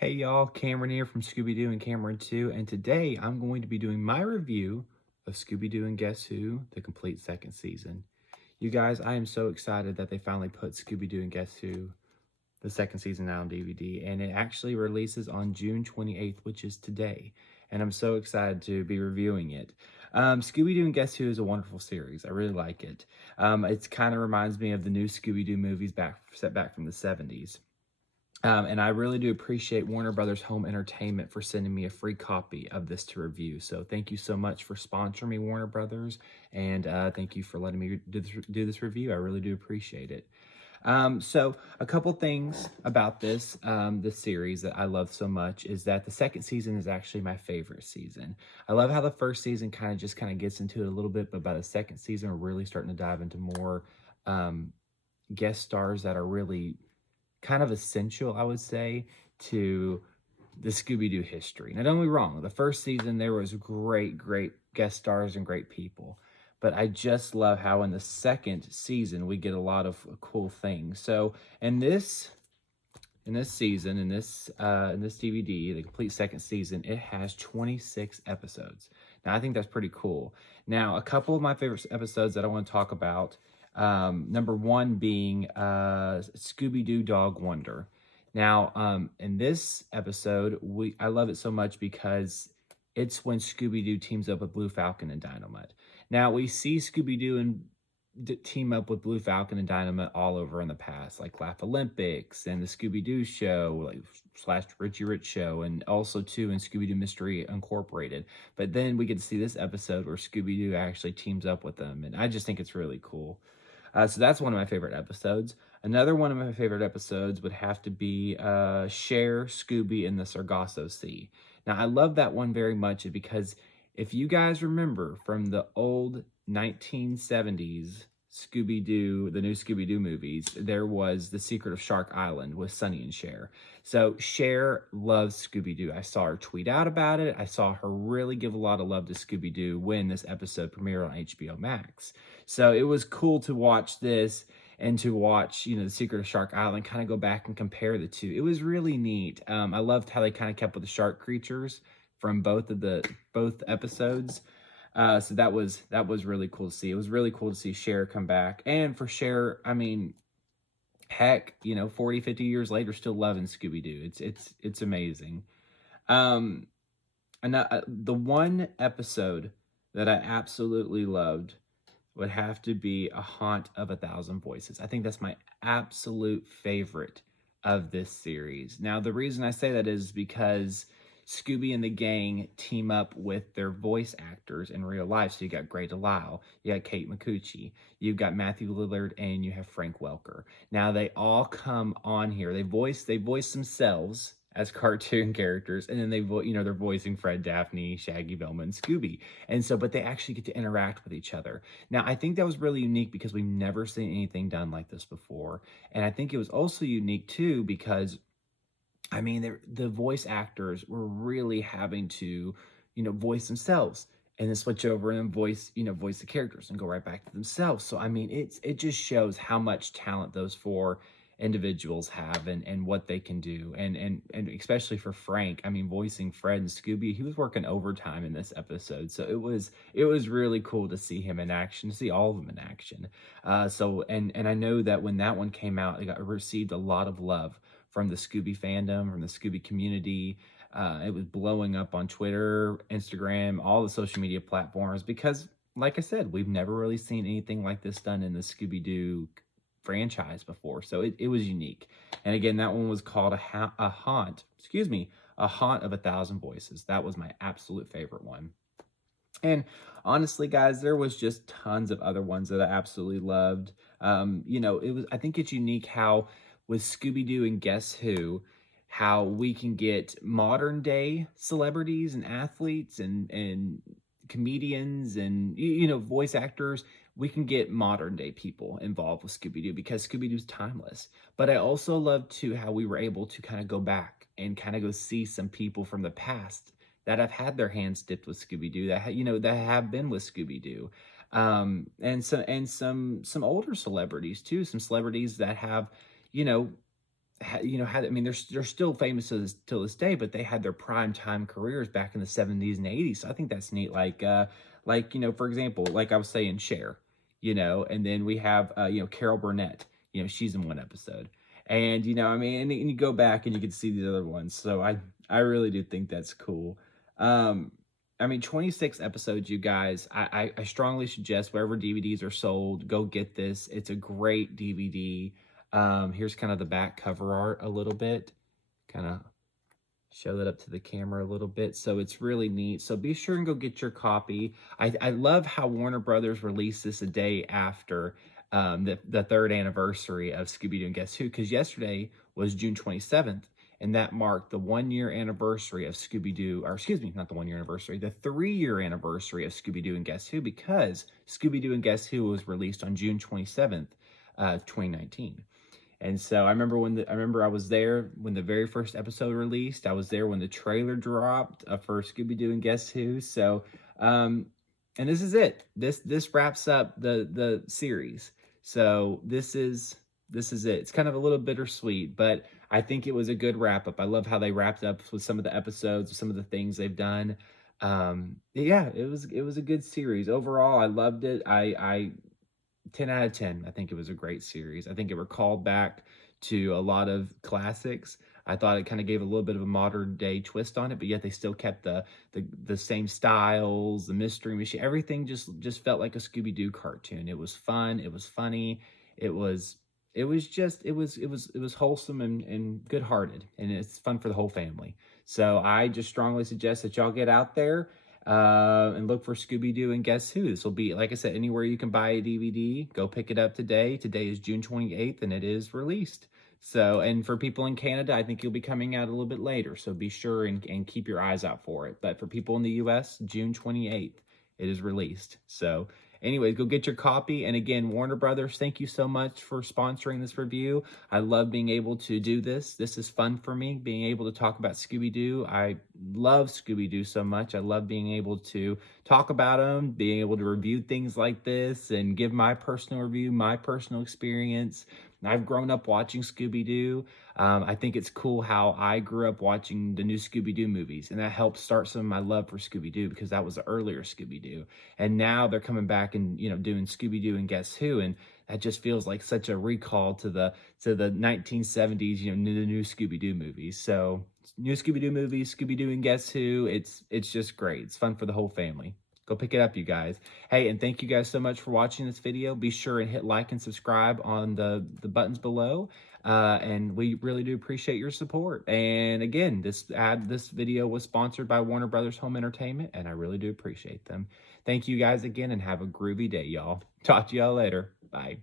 Hey y'all, Cameron here from Scooby-Doo and Cameron 2, and today I'm going to be doing my review of Scooby-Doo and Guess Who, the complete second season. You guys, I am so excited that they finally put Scooby-Doo and Guess Who, the second season out on DVD, and it actually releases on June 28th, which is today, and I'm so excited to be reviewing it. Scooby-Doo and Guess Who is a wonderful series. I really like it. It kind of reminds me of the new Scooby-Doo movies set back from the 70s. And I really do appreciate Warner Brothers Home Entertainment for sending me a free copy of this to review. So thank you so much for sponsoring me, Warner Brothers, and thank you for letting me do this review. I really do appreciate it. So a couple things about this series that I love so much is that the second season is actually my favorite season. I love how the first season kind of gets into it a little bit, but by the second season, we're really starting to dive into more guest stars that are really kind of essential, I would say, to the Scooby-Doo history. Now, don't get me wrong, the first season there was great guest stars and great people. But I just love how in the second season we get a lot of cool things. So in this DVD, the complete second season, it has 26 episodes. Now I think that's pretty cool. Now, a couple of my favorite episodes that I want to talk about. Number one being Scooby-Doo Dog Wonder. Now, in this episode, I love it so much because it's when Scooby-Doo teams up with Blue Falcon and Dynamite. Now, we see Scooby-Doo and team up with Blue Falcon and Dynamite all over in the past, like Laugh Olympics and the Scooby-Doo show, like slash Richie Rich show, and also too in Scooby-Doo Mystery Incorporated. But then we get to see this episode where Scooby-Doo actually teams up with them, and I just think it's really cool. So that's one of my favorite episodes. Another one of my favorite episodes would have to be Cher, Scooby, and the Sargasso Sea. Now, I love that one very much because if you guys remember from the old 1970s Scooby-Doo, the new Scooby-Doo movies, there was The Secret of Shark Island with Sonny and Cher. So Cher loves Scooby-Doo. I saw her tweet out about it. I saw her really give a lot of love to Scooby-Doo when this episode premiered on HBO Max. So it was cool to watch this and to watch, The Secret of Shark Island, kind of go back and compare the two. It was really neat. I loved how they kind of kept with the shark creatures from both episodes. So that was really cool to see. It was really cool to see Cher come back. And for Cher, I mean, heck, 40, 50 years later, still loving Scooby-Doo. It's amazing. Um, the one episode that I absolutely loved would have to be A Haunt of a Thousand Voices. I think that's my absolute favorite of this series. Now, the reason I say that is because Scooby and the gang team up with their voice actors in real life. So you got Grey DeLisle, you got Kate McCucci, you've got Matthew Lillard, and you have Frank Welker. Now they all come on here. They voice themselves as cartoon characters, and then they're voicing Fred, Daphne, Shaggy, Velma, and Scooby. And so, but they actually get to interact with each other. Now, I think that was really unique because we've never seen anything done like this before. And I think it was also unique too because I mean, the voice actors were really having to, voice themselves and then switch over and voice the characters and go right back to themselves. So, I mean, it just shows how much talent those four individuals have and what they can do. And especially for Frank, I mean, voicing Fred and Scooby, he was working overtime in this episode. So it was really cool to see him in action, to see all of them in action. And I know that when that one came out, it received a lot of love from the Scooby fandom, from the Scooby community. It was blowing up on Twitter, Instagram, all the social media platforms because, like I said, we've never really seen anything like this done in the Scooby-Doo franchise before. So it was unique. And again, that one was called A Haunt of a Thousand Voices. That was my absolute favorite one. And honestly, guys, there was just tons of other ones that I absolutely loved. I think it's unique how with Scooby-Doo and Guess Who, how we can get modern day celebrities and athletes and comedians and, voice actors. We can get modern day people involved with Scooby-Doo because Scooby-Doo's timeless. But I also love too how we were able to kind of go back and kind of go see some people from the past that have had their hands dipped with Scooby-Doo, that have been with Scooby-Doo. And some older celebrities too, some celebrities that have, had, I mean, they're still famous till this day, but they had their prime time careers back in the 70s and 80s. So I think that's neat. Like, for example, like I was saying, Cher, and then we have, Carol Burnett, she's in one episode. And, I mean, and you go back and you can see the other ones. So I really do think that's cool. Um, I mean, 26 episodes, you guys. I strongly suggest wherever DVDs are sold, go get this. It's a great DVD. Here's kind of the back cover art a little bit. Kind of show that up to the camera a little bit. So it's really neat. So be sure and go get your copy. I love how Warner Brothers released this a day after the third anniversary of Scooby-Doo and Guess Who, because yesterday was June 27th, and that marked the 1-year anniversary of Scooby-Doo, or excuse me, not the 1-year anniversary, the 3-year anniversary of Scooby-Doo and Guess Who, because Scooby-Doo and Guess Who was released on June 27th, 2019. And so I remember I was there when the very first episode released. I was there when the trailer dropped for Scooby-Doo and Guess Who. So, and this is it. This wraps up the series. So this is it. It's kind of a little bittersweet, but I think it was a good wrap up. I love how they wrapped up with some of the episodes, some of the things they've done. Yeah, it was a good series overall. I loved it. I 10 out of 10. I think it was a great series. I think it recalled back to a lot of classics. I thought it kind of gave a little bit of a modern day twist on it, but yet they still kept the same styles, the mystery machine. Everything just felt like a Scooby-Doo cartoon. It was fun. It was funny. It was wholesome and good-hearted, and it's fun for the whole family. So I just strongly suggest that y'all get out there and look for Scooby-Doo and Guess Who. This will be, like I said, anywhere you can buy a DVD. Go pick it up today. Today is June 28th, and it is released. So, and for people in Canada, I think it'll be coming out a little bit later. So be sure and keep your eyes out for it. But for people in the U.S., June 28th, it is released. So anyways, go get your copy. And again, Warner Brothers, thank you so much for sponsoring this review. I love being able to do this. This is fun for me, being able to talk about Scooby-Doo. I love Scooby-Doo so much. I love being able to talk about them, being able to review things like this and give my personal review, my personal experience. I've grown up watching Scooby-Doo. I think it's cool how I grew up watching the new Scooby-Doo movies, and that helped start some of my love for Scooby-Doo because that was the earlier Scooby-Doo. And now they're coming back and, doing Scooby-Doo and Guess Who, and that just feels like such a recall to the 1970s, the new Scooby-Doo movies. So new Scooby-Doo movies, Scooby-Doo and Guess Who, it's just great. It's fun for the whole family. Go pick it up, you guys. Hey, and thank you guys so much for watching this video. Be sure and hit like and subscribe on the buttons below. And we really do appreciate your support. And again, this video was sponsored by Warner Brothers Home Entertainment, and I really do appreciate them. Thank you guys again, and have a groovy day, y'all. Talk to y'all later. Bye.